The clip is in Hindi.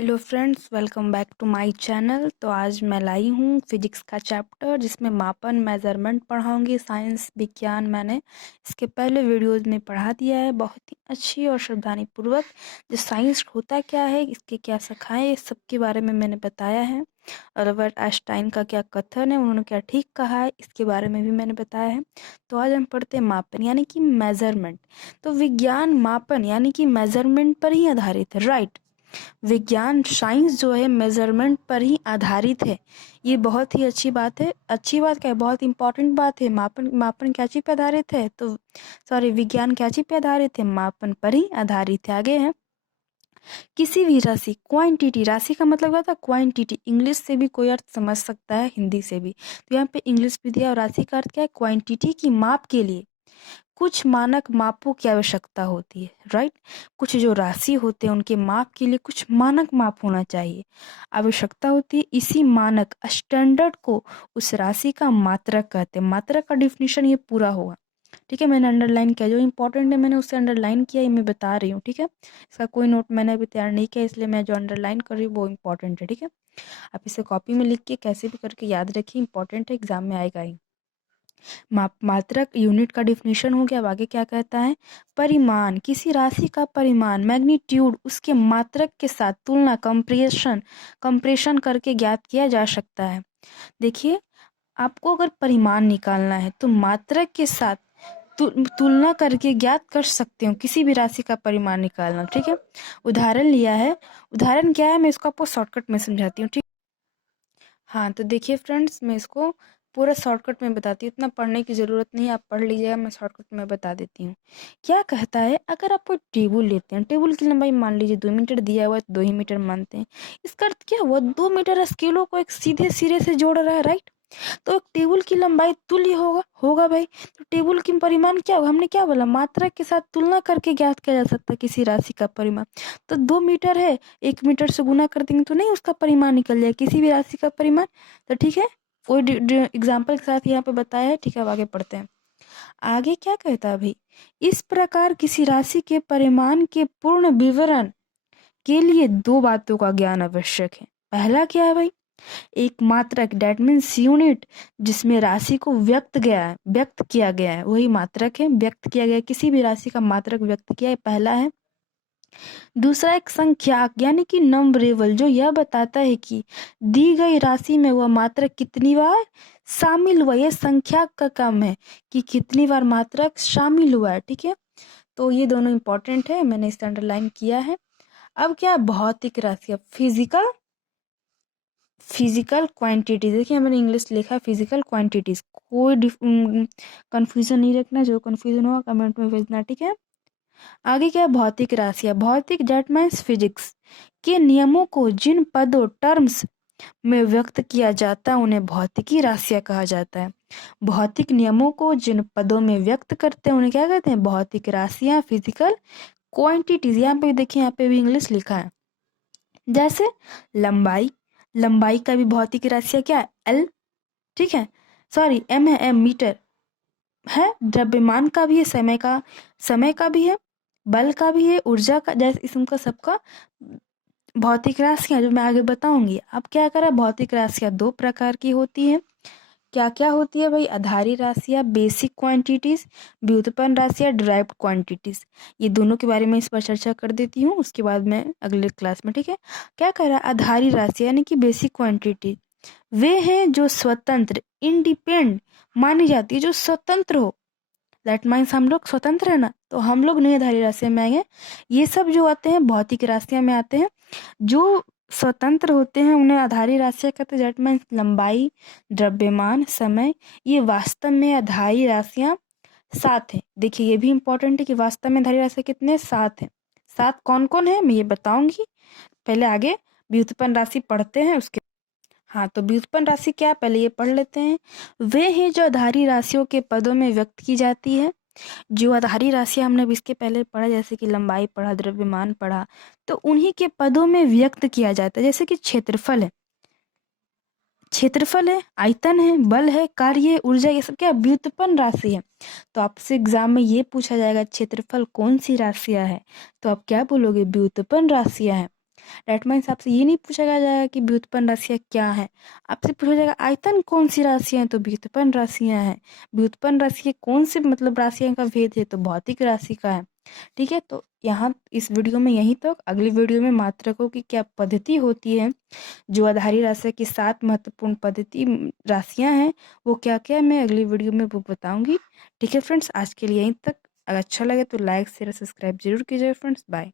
Hello friends, welcome back to my channel. तो आज मैं लाई हूँ फिजिक्स का चैप्टर जिसमें मापन मेज़रमेंट पढ़ाऊँगी। साइंस विज्ञान मैंने इसके पहले वीडियोस में पढ़ा दिया है बहुत ही अच्छी और सावधानीपूर्वक। जो साइंस होता क्या है, इसके क्या शाखाएं, इस सब के बारे में मैंने बताया है। अल्बर्ट आइंस्टाइन का क्या कथन है, उन्होंने क्या ठीक कहा है, इसके बारे में भी मैंने बताया है। तो आज हम पढ़ते हैं मापन यानी कि मेज़रमेंट। तो विज्ञान मापन यानी कि मेज़रमेंट पर ही आधारित है, राइट। विज्ञान साइंस जो है मेजरमेंट पर ही आधारित है। ये बहुत ही अच्छी बात है। अच्छी बात क्या है, बहुत इंपॉर्टेंट बात है। मापन मापन क्या चीज़ पे आधारित है, तो सॉरी विज्ञान क्या चीज़ पे आधारित है, मापन पर ही आधारित है। आगे है किसी भी राशि, क्वांटिटी, राशि का मतलब क्या होता है क्वांटिटी। इंग्लिश से भी कोई अर्थ समझ सकता है, हिंदी से भी। तो यहाँ पे इंग्लिश भी दिया और राशि का अर्थ क्या है, क्वांटिटी की माप के लिए कुछ मानक मापों की आवश्यकता होती है, राइट। कुछ जो राशि होते हैं उनके माप के लिए कुछ मानक माप होना चाहिए, आवश्यकता होती है। इसी मानक स्टैंडर्ड को उस राशि का मात्रक कहते हैं। मात्रक का डिफिनीशन ये पूरा होगा, ठीक है। मैंने अंडरलाइन किया, जो इंपॉर्टेंट है मैंने उससे अंडरलाइन किया, ये मैं बता रही हूँ, ठीक है। इसका कोई नोट मैंने अभी तैयार नहीं किया, इसलिए मैं जो अंडरलाइन कर रही हूँ वो इंपॉर्टेंट है, ठीक है। आप इसे कॉपी में लिख के कैसे भी करके याद रखिए, इंपॉर्टेंट है, एग्जाम में आएगा ही। मात्रक यूनिट का डिफिनीशन हो गया। अब आगे क्या कहता है, परिमाण, किसी राशि का परिमाण, मैग्नीट्यूड, उसके मात्रक के साथ तुलना, कंप्रेशन करके ज्ञात किया जा सकता है। देखिए, आपको अगर परिमाण निकालना है तो मात्रक के साथ तुलना करके ज्ञात कर सकते हो किसी भी राशि का परिमाण निकालना, ठीक है। उदाहरण लिया है, उदाहरण क्या है मैं इसको आपको शॉर्टकट में समझाती हूँ, ठीक। हाँ, तो देखिए फ्रेंड्स, मैं इसको पूरा शॉर्टकट में बताती हूँ, इतना पढ़ने की ज़रूरत नहीं है, आप पढ़ लीजिएगा, मैं शॉर्टकट में बता देती हूँ। क्या कहता है, अगर आप कोई टेबल लेते हैं, टेबल की लंबाई मान लीजिए 2 मीटर दिया हुआ है, तो 2 ही मीटर मानते हैं। इसका अर्थ क्या हुआ, 2 मीटर स्केलों को एक सीधे सिरे से जोड़ रहा है, राइट। तो एक टेबल की लंबाई तुल्य होगा होगा भाई। तो टेबल की परिमाण क्या होगा, हमने क्या बोला, मात्रा के साथ तुलना करके ज्ञात किया जा सकता है किसी राशि का परिमाण। तो 2 मीटर है, 1 मीटर से गुना कर देंगे तो नहीं उसका परिमाण निकल जाए किसी भी राशि का परिमाण। तो ठीक है, कोई एग्जाम्पल के साथ यहाँ पे बताया है, ठीक है। अब आगे पढ़ते हैं। आगे क्या कहता है भाई, इस प्रकार किसी राशि के परिमाण के पूर्ण विवरण के लिए दो बातों का ज्ञान आवश्यक है। पहला क्या है भाई, एक मात्रक, डेट मीन्स यूनिट, जिसमें राशि को व्यक्त किया गया है, वही मात्रक है। व्यक्त किया गया, किसी भी राशि का मात्रक व्यक्त किया है, पहला है। दूसरा एक संख्याक यानी कि नंबरेबल, जो यह बताता है कि दी गई राशि में वह मात्रक कितनी बार शामिल हुआ। यह संख्याक का काम है कि कितनी बार मात्रक शामिल हुआ है, ठीक है। तो ये दोनों इंपॉर्टेंट है, मैंने इसे अंडरलाइन किया है। अब क्या, भौतिक राशि, फिजिकल क्वांटिटीज। देखिए मैंने इंग्लिश लिखा है फिजिकल क्वांटिटीज, कोई कंफ्यूजन नहीं रखना, जो कंफ्यूजन होगा कमेंट में भेजना, ठीक है। आगे क्या है, भौतिक राशियां। भौतिक डेट मीन्स फिजिक्स के नियमों को जिन पदों, टर्म्स में व्यक्त किया जाता है उन्हें भौतिकी राशियां कहा जाता है। भौतिक नियमों को जिन पदों में व्यक्त करते हैं उन्हें क्या कहते हैं, भौतिक राशियां, फिजिकल क्वांटिटीज। यहाँ पे देखिए, यहाँ पे भी इंग्लिश लिखा है, जैसे लंबाई, लंबाई का भी भौतिक राशियां क्या है, एल, ठीक है। सॉरी एम है, एम मीटर है। द्रव्यमान का भी है, समय का भी है, बल का भी है, ऊर्जा का, जैसे इसम का सबका भौतिक राशियां जो मैं आगे बताऊंगी। अब क्या करा, भौतिक राशियां दो प्रकार की होती हैं। क्या क्या होती है भाई, आधारी राशियां, बेसिक क्वांटिटीज, व्युत्पन्न राशियां, डिराइव्ड क्वांटिटीज। ये दोनों के बारे में इस पर चर्चा कर देती हूँ, उसके बाद मैं अगले क्लास में, ठीक है। क्या कह रहा है, आधारी राशि यानी कि बेसिक क्वांटिटी वे हैं जो स्वतंत्र, इंडिपेंडेंट मानी जाती है, जो स्वतंत्र हो। दैट मीन्स हम लोग स्वतंत्र है ना, तो हम लोग नहीं आधारी राशियां में आएंगे। ये सब जो आते हैं भौतिक राशियां में आते हैं। जो स्वतंत्र होते हैं उन्हें आधारी राशियां कहते हैं। दैट मीन्स लंबाई, द्रव्यमान, समय, ये वास्तव में आधारी राशियां 7 हैं। देखिए ये भी इंपॉर्टेंट है कि वास्तव में आधारी राशियां कितने, 7 हैं। 7 कौन कौन है मैं ये बताऊंगी, पहले आगे व्युत्पन्न राशि पढ़ते हैं उसके। हाँ, तो व्युत्पन्न राशि क्या है, पहले ये पढ़ लेते हैं। वे हैं जो आधारी राशियों के पदों में व्यक्त की जाती है। जो आधारी राशियां हमने अभी इसके पहले पढ़ा, जैसे कि लंबाई पढ़ा, द्रव्यमान पढ़ा, तो उन्हीं के पदों में व्यक्त किया जाता है। जैसे कि क्षेत्रफल है, आयतन है, बल है, कार्य है, ऊर्जा, ये सब क्या व्युत्पन्न राशि है। तो आपसे एग्जाम में ये पूछा जाएगा क्षेत्रफल कौन सी राशियां है, तो आप क्या बोलोगे, व्युत्पन्न राशियां है। डेट मीन्स आपसे ये नहीं पूछा जाएगा कि व्युत्पन्न राशियाँ क्या हैं, आपसे पूछा जाएगा आयतन कौन सी राशियाँ हैं, तो व्युत्पन्न राशियाँ हैं। व्युत्पन्न राशि कौन से मतलब राशियाँ का भेद है, तो भौतिक राशि का है। ठीक है, तो यहाँ इस वीडियो में यहीं तक। अगली वीडियो में मात्रकों की क्या पद्धति होती है, जो आधारी राशि की 7 महत्वपूर्ण पद्धति राशियाँ हैं, वो क्या-क्या है मैं अगली वीडियो में वो बताऊँगी। ठीक है फ्रेंड्स, आज के लिए यहीं तक। अगर अच्छा लगे तो लाइक, शेयर, सब्सक्राइब ज़रूर कीजिए फ्रेंड्स। बाय।